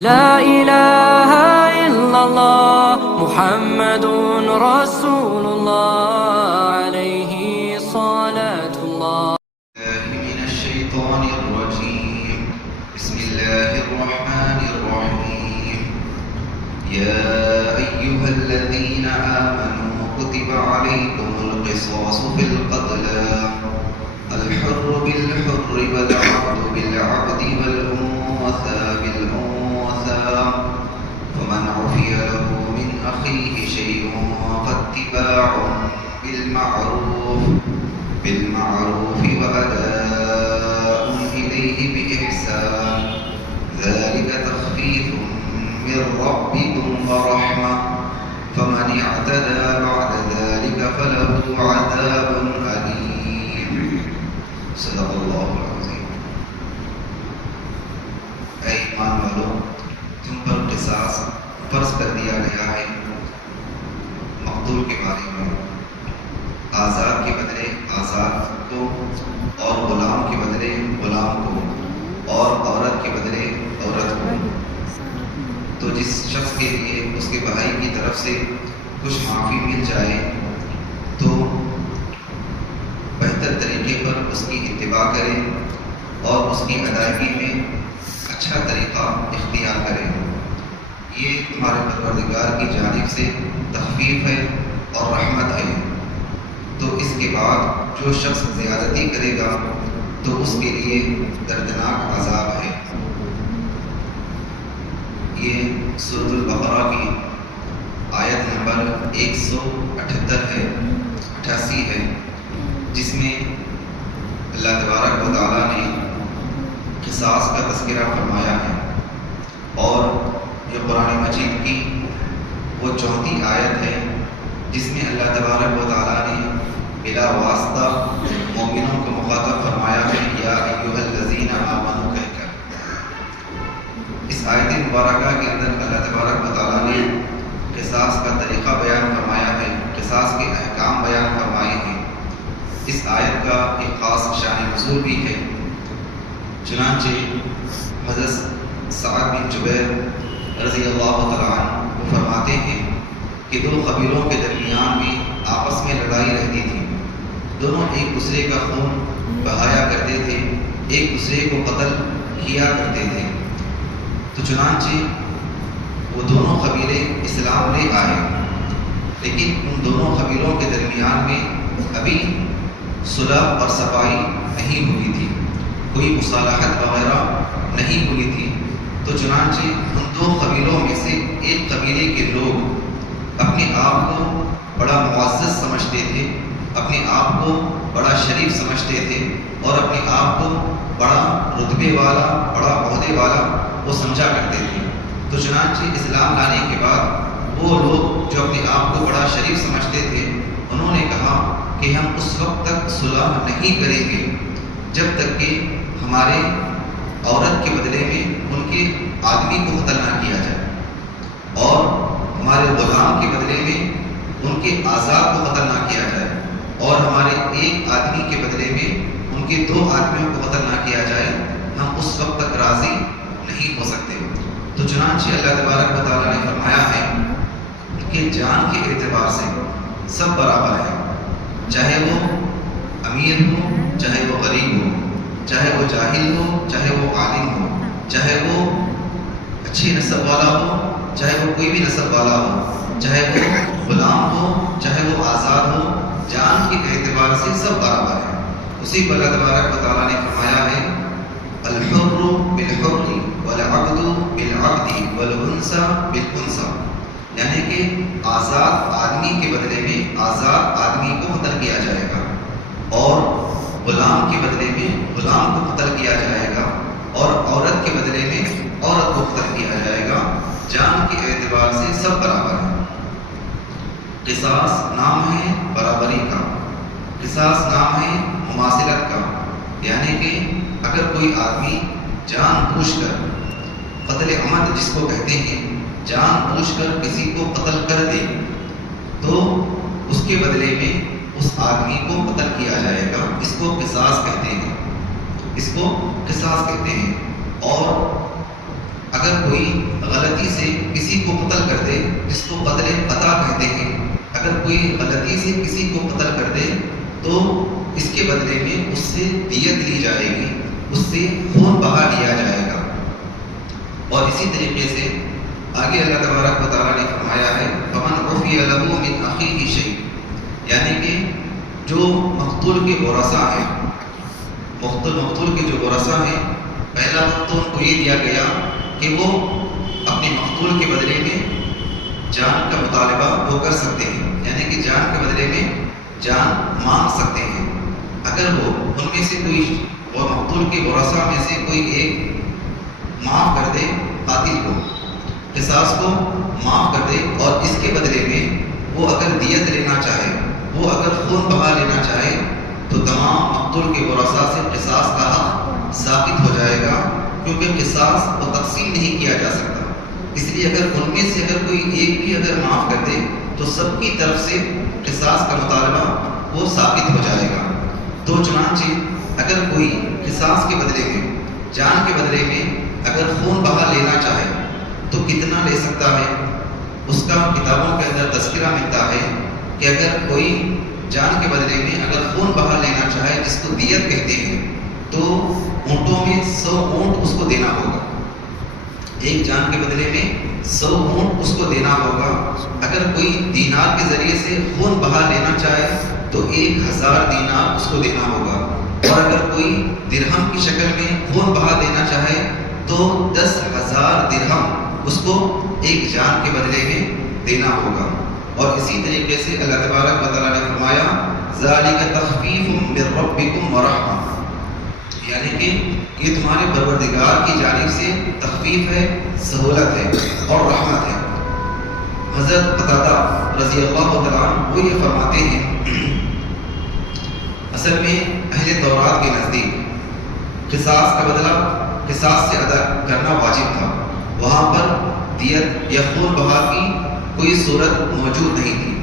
لا إله إلا الله محمد رسول الله عليه صلاة الله. من الشيطان الرجيم. بسم الله الرحمن الرحيم. يا أيها الذين آمنوا كتب عليكم القصاص في القتلى الحر بالحر والعبد بالعبد والأنثى بالأنثى فمن عفي له من أخيه شيء فاتباع بالمعروف وأداء إليه بإحسان ذلك تخفيف من ربكم ورحمة فمن اعتدى بعد ذلك فله عذاب أليم. صدق اللہ العظیم. اے ایمان والو، تم پر قصاص فرض کر دیا گیا ہے مقتول کے بارے میں. آزاد کے بدلے آزاد کو، اور غلام کے بدلے غلام کو، اور عورت کے بدلے عورت کو. تو جس شخص کے لیے اس کے بھائی کی طرف سے کچھ معافی مل جائے تو بہتر طریقے پر اس کی اتباع کرے اور اس کی ادائیگی میں اچھا طریقہ اختیار کرے. یہ تمہارے پروردگار کی جانب سے تخفیف ہے اور رحمت ہے. تو اس کے بعد جو شخص زیادتی کرے گا تو اس کے لیے دردناک عذاب ہے. یہ سورۃ البقرہ کی آیت نمبر 178 ہے 88 ہے، جس میں اللہ تبارک و تعالیٰ نے قصاص کا تذکرہ فرمایا ہے. اور یہ قرآن مجید کی وہ 34 آیت ہے جس میں اللہ تبارک و تعالیٰ نے بلا واسطہ مومنوں کو مخاطب فرمایا ہے یا ایھا الذین آمنوا کہہ کر. اس آیت مبارکہ کے اندر اللہ تبارک و تعالیٰ نے قصاص کا طریقہ بیان فرمایا ہے، قصاص کے احکام بیان فرمائے ہیں. اس آیت کا ایک خاص شان نزول بھی ہے. چنانچہ حضرت سعد بن جبیر رضی اللہ تعالیٰ عنہ وہ فرماتے ہیں کہ دو قبیلوں کے درمیان میں آپس میں لڑائی رہتی تھی. دونوں ایک دوسرے کا خون بہایا کرتے تھے، ایک دوسرے کو قتل کیا کرتے تھے. تو چنانچہ وہ دونوں قبیلے اسلام لے آئے، لیکن ان دونوں قبیلوں کے درمیان میں ابھی صلح اور صفائی نہیں ہوئی تھی، کوئی مصالحت وغیرہ نہیں ہوئی تھی. تو چنانچہ ان دو قبیلوں میں سے ایک قبیلے کے لوگ اپنے آپ کو بڑا معزز سمجھتے تھے، اپنے آپ کو بڑا شریف سمجھتے تھے اور اپنے آپ کو بڑا رتبے والا، بڑا عہدے والا وہ سمجھا کرتے تھے. تو چنانچہ اسلام لانے کے بعد وہ لوگ جو اپنے آپ کو بڑا شریف سمجھتے تھے انہوں نے کہا کہ ہم اس وقت تک صلح نہیں کریں گے جب تک کہ ہمارے عورت کے بدلے میں ان کے آدمی کو قتل نہ کیا جائے، اور ہمارے غلام کے بدلے میں ان کے آزاد کو قتل نہ کیا جائے، اور ہمارے ایک آدمی کے بدلے میں ان کے دو آدمیوں کو قتل نہ کیا جائے. ہم اس وقت تک راضی نہیں ہو سکتے. تو چنانچہ اللہ تبارک و تعالیٰ نے فرمایا ہے کہ جان کے اعتبار سے سب برابر ہیں، چاہے وہ امیر ہو، چاہے وہ غریب ہو، چاہے وہ جاہل ہو، چاہے وہ عالم ہو، چاہے وہ اچھی نسب والا ہو، چاہے وہ کوئی بھی نسب والا ہو، چاہے وہ غلام ہو، چاہے وہ آزاد ہو. جان کے اعتبار سے سب برابر ہیں. اسی پر اللہ تبارک و تعالیٰ نے فرمایا ہے الحر بالحر والعبد بالعبد والانثى بالانثى، یعنی کہ آزاد آدمی کے بدلے میں آزاد آدمی کو قتل کیا جائے گا، اور غلام کے بدلے میں غلام کو قتل کیا جائے گا، اور عورت کے بدلے میں عورت کو قتل کیا جائے گا. جان کے اعتبار سے سب برابر ہیں. قصاص نام ہے برابری کا، قصاص نام ہے مماثلت کا. یعنی کہ اگر کوئی آدمی جان بوجھ کر قتل عمد جس کو کہتے ہیں، جان بوجھ کر کسی کو قتل کر دے تو اس کے بدلے میں اس آدمی کو قتل کیا جائے گا. اس کو قصاص کہتے ہیں، اس کو قصاص کہتے ہیں. اور اگر کوئی غلطی سے کسی کو قتل کر دے، جس کو قتل قطع کہتے ہیں، اگر کوئی غلطی سے کسی کو قتل کر دے تو اس کے بدلے میں اس سے دیت لی جائے گی، اس سے خون بہا لیا جائے گا۔ اور اسی طریقے سے آگے اللہ تبارک و تعالیٰ نے فرمایا ہے فَمَنْ عُفِيَ لَهُ مِنْ أَخِيهِ شَيْءٌ، یعنی کہ جو مقتول کے ورثاء ہیں، مقتول کے جو ورثاء ہیں، پہلا وقت تو ان کو یہ دیا گیا کہ وہ اپنے مقتول کے بدلے میں جان کا مطالبہ وہ کر سکتے ہیں، یعنی کہ جان کے بدلے میں جان مانگ سکتے ہیں۔ اگر وہ ان میں سے کوئی وہ مقتول کے ورثاء میں سے کوئی ایک معاف کر دے قاتل کو، قصاص کو معاف کر دے، اور اس کے بدلے میں وہ اگر دیت لینا چاہے، وہ اگر خون بہا لینا چاہے، تو تمام مقتول کے ورثاء سے قصاص کا حق ثابت ہو جائے گا، کیونکہ قصاص وہ تقسیم نہیں کیا جا سکتا۔ اس لیے اگر ان میں سے اگر کوئی ایک بھی اگر معاف کر دے تو سب کی طرف سے قصاص کا مطالبہ وہ ثابت ہو جائے گا۔ تو چنانچہ اگر کوئی قصاص کے بدلے میں، جان کے بدلے میں اگر خون بہا لینا چاہے تو کتنا لے سکتا ہے؟ اس کا کتابوں کے اندر تذکرہ ملتا ہے کہ اگر کوئی جان کے بدلے میں اگر خون بہا لینا چاہے، جس کو دیت کہتے ہیں، تو اونٹوں میں 100 اونٹ اس کو دینا ہوگا۔ ایک جان کے بدلے میں 100 اونٹ اس کو دینا ہوگا۔ اگر کوئی دینار کے ذریعے سے خون بہا لینا چاہے تو 1000 دینار اس کو دینا ہوگا، اور اگر کوئی درہم کی شکل میں خون بہا دینا چاہے تو 10,000 درہم اس کو ایک جان کے بدلے میں دینا ہوگا۔ اور اسی طریقے سے اللہ تبارک و تعالیٰ نے فرمایا ذَلِكَ تَخْفِيفٌ مِّن رَّبِّكُمْ وَرَحْمَةٌ، یعنی کہ یہ تمہارے پروردگار کی جانب سے تخفیف ہے، سہولت ہے اور رحمت ہے۔ حضرت قتادہ رضی اللہ تعالیٰ عنہ وہ یہ فرماتے ہیں اصل میں اہل تورات کے نزدیک قصاص کا بدلہ قصاص سے ادا کرنا واجب تھا، وہاں پر دیت یا خون بہا کی کوئی صورت موجود نہیں تھی۔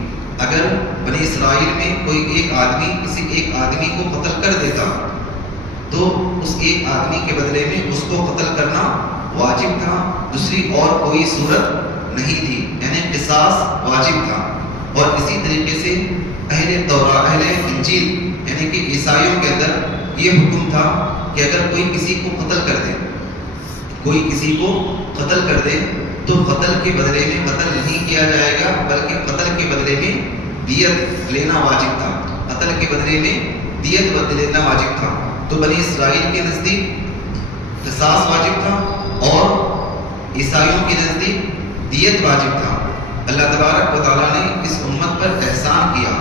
اگر بنی اسرائیل میں کوئی ایک آدمی کسی ایک آدمی کو قتل کر دیتا تو اس ایک آدمی کے بدلے میں اس کو قتل کرنا واجب تھا، دوسری اور کوئی صورت نہیں تھی، یعنی قصاص واجب تھا۔ اور اسی طریقے سے اہل انجیل یعنی کہ عیسائیوں کے اندر یہ حکم تھا کہ اگر کوئی کسی کو قتل کر دے، کوئی کسی کو قتل کر دے تو قتل کے بدلے میں قتل نہیں کیا جائے گا، بلکہ قتل کے بدلے میں دیت لینا واجب تھا، قتل کے بدلے میں دیت لینا واجب تھا۔ تو بنی اسرائیل کے نزدیک قصاص واجب تھا اور عیسائیوں کے نزدیک دیت واجب تھا۔ اللہ تبارک و تعالیٰ نے اس امت پر احسان کیا،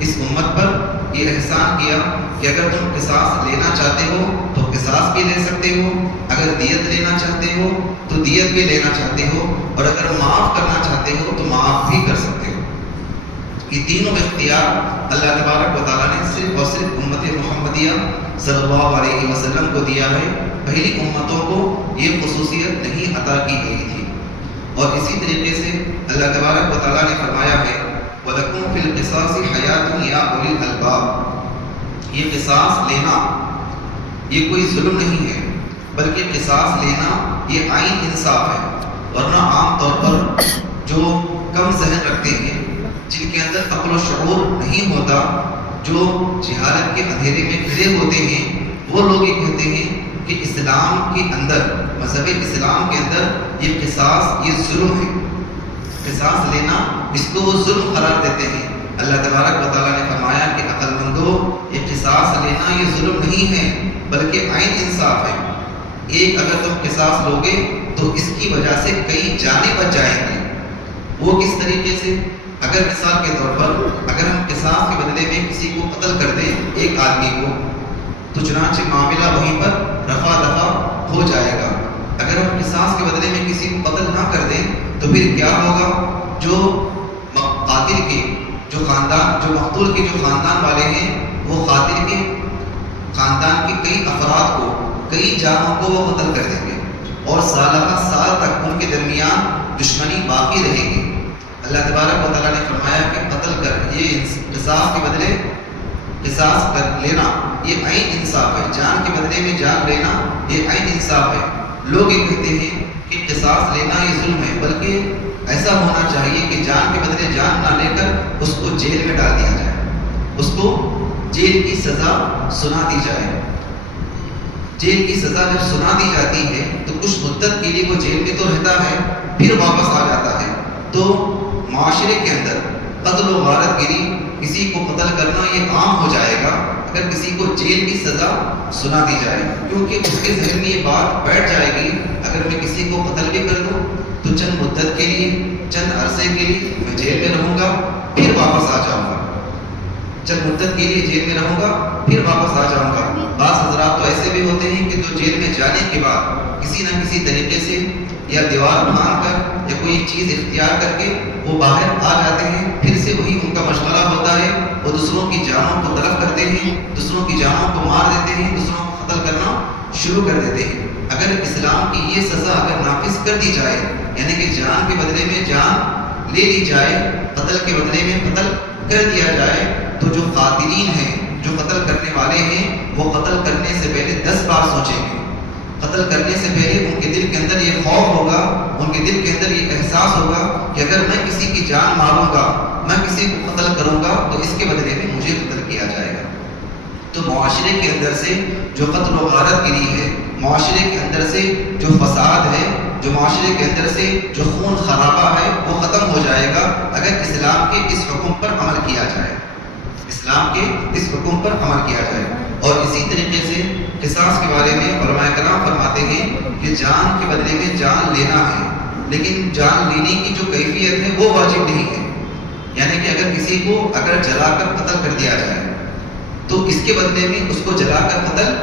اس امت پر یہ احسان کیا کہ اگر تم قصاص لینا چاہتے ہو تو قصاص بھی لے سکتے ہو، اگر دیت لینا چاہتے ہو تو دیت بھی لینا چاہتے ہو، اور اگر معاف کرنا چاہتے ہو تو معاف بھی کر سکتے ہو۔ یہ تینوں اختیار اللہ تبارک و تعالیٰ نے صرف اور صرف امت محمدیہ صلی اللہ علیہ وسلم کو دیا ہے، پہلی امتوں کو یہ خصوصیت نہیں عطا کی گئی تھی۔ اور اسی طریقے سے اللہ تبارک و تعالیٰ نے فرمایا ہے وَلَكُمْ فِي الْقِصَاصِ حَيَاتٌ يَا أُولِي الْأَلْبَابِ، یہ قصاص لینا یہ کوئی ظلم نہیں ہے، بلکہ قصاص لینا یہ عین انصاف ہے۔ ورنہ عام طور پر جو کم ذہن رکھتے ہیں، جن کے اندر عقل و شعور نہیں ہوتا، جو جہالت کے اندھیرے میں گھرے ہوتے ہیں، وہ لوگ یہ کہتے ہیں کہ اسلام کے اندر، مذہب اسلام کے اندر یہ قصاص یہ ظلم ہے، قصاص لینا اس کو وہ ظلم قرار دیتے ہیں۔ اللہ تبارک و تعالیٰ نے فرمایا کہ عقل مندو، یہ قصاص لینا یہ ظلم نہیں ہے بلکہ عین انصاف ہے۔ ایک اگر تم قصاص لوگے تو اس کی وجہ سے کئی جانیں بچ جائیں گی۔ وہ کس طریقے سے؟ اگر مثال کے طور پر اگر ہم قصاص کے بدلے میں کسی کو قتل کر دیں ایک آدمی کو، تو چنانچہ معاملہ وہیں پر رفع دفع ہو جائے گا۔ اگر ہم قصاص کے بدلے میں کسی کو قتل نہ کر دیں تو پھر کیا ہوگا؟ جو قاتل کے جو خاندان، جو مقتول کے جو خاندان والے ہیں، وہ قاتل کے خاندان کے کئی افراد کو، کئی جانوں کو وہ قتل کر دیں گے، اور سالہ سال تک ان کے درمیان دشمنی باقی رہے گی۔ اللہ تبارک و تعالیٰ نے فرمایا کہ قتل کر یہ قصاص کے بدلے قصاص کر لینا یہ عین انصاف ہے، جان کے بدلے میں جان لینا یہ عین انصاف ہے۔ لوگ یہ کہتے ہیں کہ قصاص لینا یہ ظلم ہے، بلکہ ایسا ہونا چاہیے کہ جان کے بدلے جان نہ لے کر اس کو جیل میں ڈال دیا جائے، اس کو جیل کی سزا سنا دی جائے۔ جیل کی سزا جب سنا دی جاتی ہے تو کچھ مدت کے لیے وہ جیل میں تو رہتا ہے، پھر واپس آ جاتا ہے۔ تو معاشرے کے اندر قتل و غارت گری، کسی کو قتل کرنا یہ عام ہو جائے گا اگر کسی کو جیل کی سزا سنا دی جائے، کیونکہ اس کے ذہن میں یہ بات بیٹھ جائے گی اگر میں کسی کو قتل بھی کر دوں تو چند مدت کے لیے، چند عرصے کے لیے میں جیل میں رہوں گا، پھر واپس آ جاؤں گا، چند مدت کے لیے جیل میں رہوں گا، پھر واپس آ جاؤں گا۔ بعض حضرات تو ایسے بھی ہوتے ہیں کہ جو جیل میں جانے کے بعد کسی نہ کسی طریقے سے یا دیوار بھان کر یا کوئی چیز اختیار کر کے وہ باہر آ جاتے ہیں، پھر سے وہی ان کا مشغلہ ہوتا ہے، وہ دوسروں کی جانوں کو تلف کرتے ہیں، دوسروں کی جانوں کو مار دیتے ہیں، دوسروں کو قتل کرنا شروع کر دیتے ہیں۔ اگر اسلام کی یہ سزا اگر نافذ کر دی جائے، یعنی کہ جان کے بدلے میں جان لے لی جائے، قتل کے بدلے میں قتل کر دیا جائے، تو جو قاتلین ہیں، جو قتل کرنے والے ہیں، وہ قتل کرنے سے پہلے 10 بار سوچیں گے۔ قتل کرنے سے پہلے ان کے دل کے اندر یہ خوف ہوگا، ان کے دل کے اندر یہ احساس ہوگا کہ اگر میں کسی کی جان ماروں گا، میں کسی کو قتل کروں گا تو اس کے بدلے میں مجھے قتل کیا جائے گا۔ تو معاشرے کے اندر سے جو قتل و غارت گری ہے، معاشرے کے اندر سے جو فساد ہے، جو معاشرے کے اندر سے جو خون خرابہ ہے، وہ ختم ہو جائے گا اگر اسلام کے اس حکم پر عمل کیا جائے، اسلام کے اس حکم پر عمل کیا جائے۔ اور اسی طریقے سے قصاص کے بارے میں علماء کرام فرماتے ہیں کہ جان کے بدلے میں جان لینا ہے، لیکن جان لینے کی جو کیفیت ہے وہ واجب نہیں ہے، یعنی کہ اگر کسی کو اگر جلا کر قتل کر دیا جائے تو اس کے بدلے میں اس کو جلا کر قتل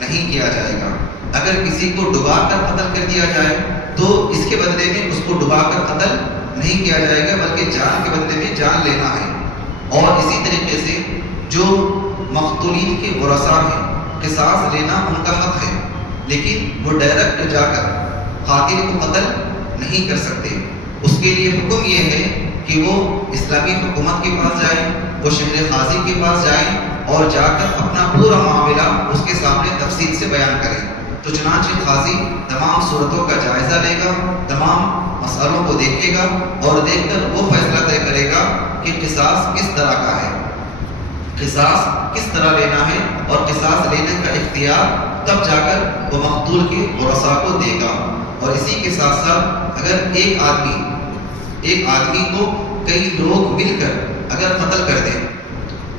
نہیں کیا جائے گا، اگر کسی کو ڈبا کر قتل کر دیا جائے تو اس کے بدلے میں اس کو ڈبا کر قتل نہیں کیا جائے گا، بلکہ جان کے بدلے میں جان لینا ہے۔ اور اسی طریقے سے جو مقتولین کے ورثاء ہیں، قصاص لینا ان کا حق ہے، لیکن وہ ڈائریکٹ جا کر قاتل کو قتل نہیں کر سکتے۔ اس کے لیے حکم یہ ہے کہ وہ اسلامی حکومت کے پاس جائیں، وہ شہر قاضی کے پاس جائیں اور جا کر اپنا پورا معاملہ اس کے سامنے تفصیل سے بیان کریں۔ تو چنانچہ قاضی تمام صورتوں کا جائزہ لے گا، تمام مسئلوں کو دیکھے گا اور دیکھ کر وہ فیصلہ طے کرے گا کہ قصاص کس طرح کا ہے، قصاص کس طرح لینا ہے، اور قصاص لینے کا اختیار تب جا کر وہ مقتول کے ورثاء کو دے گا۔ اور اسی کے ساتھ ساتھ اگر ایک آدمی کو کئی لوگ مل کر اگر قتل کر دیں،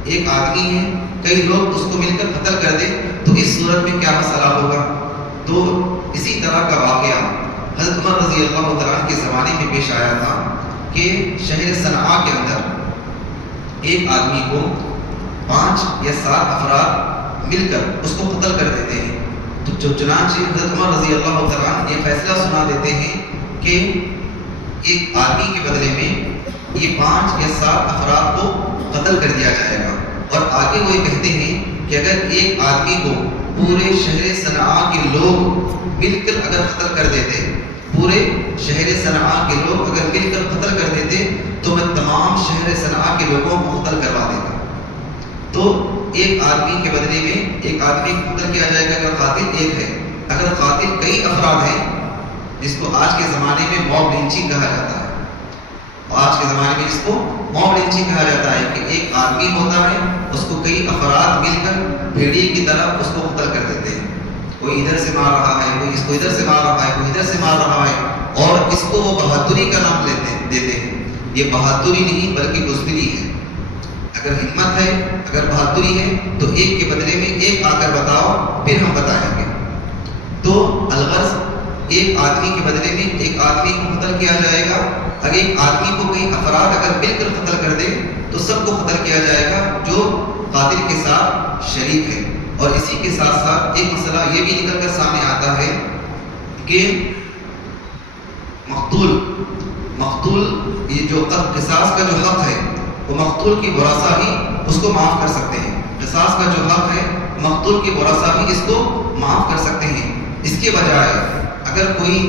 ایک آدمی ہے کئی لوگ اس کو مل کر قتل کر دیں تو اس صورت میں کیا مسئلہ ہوگا؟ تو اسی طرح کا واقعہ حضرت عمر رضی اللہ تعالیٰ عنہ کے زمانے میں پیش آیا تھا کہ شہر صنعاء کے اندر ایک آدمی کو 5 یا 7 افراد مل کر اس کو قتل کر دیتے ہیں۔ تو چنانچہ حضرت عمر رضی اللہ تعالیٰ عنہ یہ فیصلہ سنا دیتے ہیں کہ ایک آدمی کے بدلے میں یہ 5 یا 7 افراد کو قتل کر دیا جائے گا۔ اور آگے وہ یہ کہتے ہیں کہ اگر ایک آدمی کو پورے شہر صنعاء کے لوگ مل کر اگر قتل کر دیتے، پورے شہر صنعاء کے لوگ اگر مل کر قتل کر دیتے تو میں تمام شہر صنعاء کے لوگوں کو قتل کروا دیتا۔ تو ایک آدمی کے بدلے میں ایک آدمی کو قتل کیا جائے گا اگر قاتل ایک ہے۔ اگر قاتل کئی افراد ہیں، جس کو آج کے زمانے میں موب لنچنگ کہا جاتا ہے، آج کے زمانے میں اس کو موب لنچنگ کہا جاتا ہے کہ ایک آدمی ہوتا ہے، اس کو کئی افراد مل کر بھیڑیے کی طرح اس کو قتل کر دیتے ہیں، کوئی ادھر سے مار رہا ہے، کوئی اس کو ادھر سے مار رہا ہے، کوئی ادھر سے مار رہا ہے، اور اس کو وہ بہادری کا نام دیتے ہیں۔ یہ بہادری نہیں بلکہ بزدلی ہے۔ اگر ہمت ہے، اگر بہادری ہے تو ایک کے بدلے میں ایک آ کر بتاؤ، پھر ہم بتائیں گے۔ تو الغرض ایک آدمی کے بدلے میں ایک آدمی کو قتل کیا جائے گا۔ اگر ایک آدمی کو کئی افراد اگر مل کر قتل کر دے تو سب کو قتل کیا جائے گا جو قاتل کے ساتھ شریک ہے۔ اور اسی کے ساتھ ساتھ ایک مسئلہ یہ بھی نکل کر سامنے آتا ہے کہ مقتول یہ جو قصاص کا جو حق ہے وہ مقتول کی ورثاء ہی اس کو معاف کر سکتے ہیں۔ قصاص کا جو حق ہے مقتول کی ورثاء ہی اس کو معاف کر سکتے ہیں۔ اس کے بجائے اگر کوئی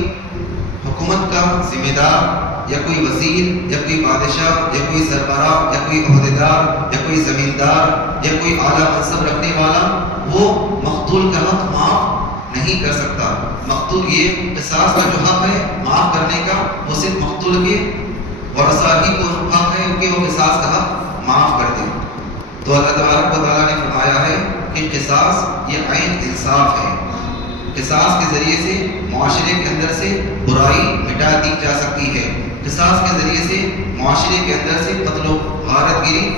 حکومت کا ذمہ دار یا کوئی وزیر یا کوئی بادشاہ یا کوئی سربراہ یا کوئی عہدیدار یا کوئی زمیندار یا کوئی اعلیٰ منصب رکھنے والا وہ مقتول کا حق معاف نہیں کر سکتا. مقتول یہ قصاص کا جو حق ہے معاف کرنے کا وہ صرف مقتول کے ورثاء ہی کو حق ہے کہ وہ قصاص کا حق معاف کر دیں. تو اللہ تبارک و تعالیٰ نے فرمایا ہے کہ قصاص یہ عین انصاف ہے. قصاص کے ذریعے سے معاشرے کے اندر سے برائی مٹا دی جا سکتی ہے. قصاص کے ذریعے سے معاشرے کے اندر سے قتل و غارت گیری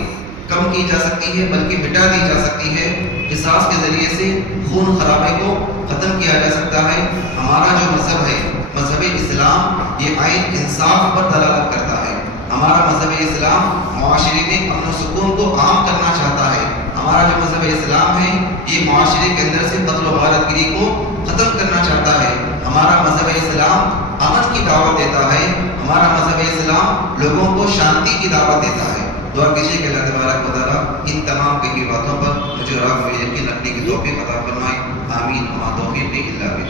کم کی جا سکتی ہے بلکہ مٹا دی جا سکتی ہے. قصاص کے ذریعے سے خون خرابے کو ختم کیا جا سکتا ہے. ہمارا جو مذہب ہے مذہب اسلام یہ عین انصاف پر دلالت کرتا ہے. ہمارا مذہب اسلام معاشرے میں امن و سکون کو عام کرنا چاہتا ہے. ہمارا جو مذہب اسلام ہے یہ معاشرے کے اندر سے قتل و غارت گیری کو ختم کرنا چاہتا ہے. ہمارا مذہب اسلام امن کی دعوت دیتا ہے. ہمارا مذہب اسلام لوگوں کو شانتی کی دعوت دیتا ہے. دعا کیجیے کہ اللہ تبارک و تعالیٰ ان تمام کہی باتوں پر مجھے اور آپ کو یقین رکھنے کی توفیق عطا فرمائے. آمین. وما توفیقی الا باللہ.